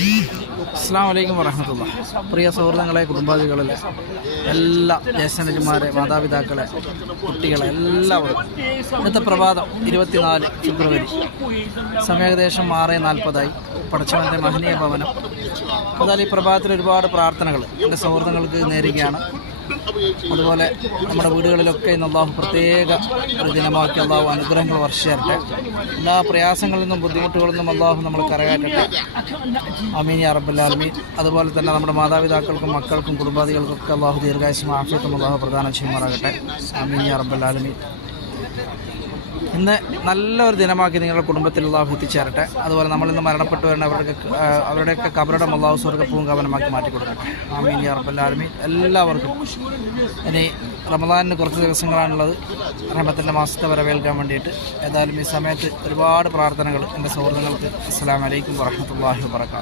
അസ്സലാമു അലൈക്കും വറഹ്മത്തുള്ളാഹി. പ്രിയ സുഹൃത്തുക്കളെ, കുടുംബാദികളിലെ എല്ലാ ജ്യേഷ്ഠന്മാരെ, മാതാപിതാക്കളെ, കുട്ടികളെ എല്ലാവരും ഇന്നത്തെ പ്രഭാതം 24 ഫെബ്രുവരി സമയം ഏകദേശം 6:40 പടച്ചവൻ്റെ മഹനീയ ഭവനം. അതായത് ഈ പ്രഭാതത്തിൽ ഒരുപാട് പ്രാർത്ഥനകൾ എൻ്റെ സൗഹൃദങ്ങൾക്ക് നേരുകയാണ്. അതുപോലെ നമ്മുടെ വീടുകളിലൊക്കെ ഇന്ന് അള്ളാഹു പ്രത്യേക ഒരു ദിനമാക്കി അള്ളാഹു അനുഗ്രഹങ്ങൾ വർഷിച്ചേരട്ടെ. എല്ലാ പ്രയാസങ്ങളിൽ നിന്നും ബുദ്ധിമുട്ടുകളിൽ നിന്നും അള്ളാഹു നമ്മൾ കരകയറ്റട്ടെ. ആമീൻ യാ റബ്ബൽ ആലമീൻ. അതുപോലെ തന്നെ നമ്മുടെ മാതാപിതാക്കൾക്കും മക്കൾക്കും കുടുംബാദികൾക്കൊക്കെ അള്ളാഹു ദീർഘായുസ്സും ആഫിയത്തും അള്ളാഹു പ്രദാനം ചെയ്യുമാറാകട്ടെ. ആമീൻ യാ റബ്ബൽ ആലമീൻ. ഇന്ന് നല്ലൊരു ദിനമാക്കി നിങ്ങളുടെ കുടുംബത്തിൽ അള്ളാഹു എത്തിച്ചേരട്ടെ. അതുപോലെ നമ്മളിന്ന് മരണപ്പെട്ടു വരുന്ന അവരുടെയൊക്കെ കബറിടം അള്ളാഹു സ്വർഗ്ഗ പൂങ്കാവനമാക്കി മാറ്റിക്കൊടുക്കട്ടെ. ആമീൻ യാ റബ്ബൽ ആലമീൻ. എല്ലാവർക്കും ഇനി റമദാനിന് കുറച്ച് ദിവസങ്ങളാണുള്ളത്, റഹ്മത്തിൻ്റെ മാസത്തെ വരവേൽക്കാൻ വേണ്ടിയിട്ട്. ഏതായാലും ഈ സമയത്ത് ഒരുപാട് പ്രാർത്ഥനകൾ എൻ്റെ സൗഹൃദങ്ങൾക്ക്. അസ്സലാമു അലൈക്കും വറഹ്മത്തുള്ളാഹി വബറകാതുഹു.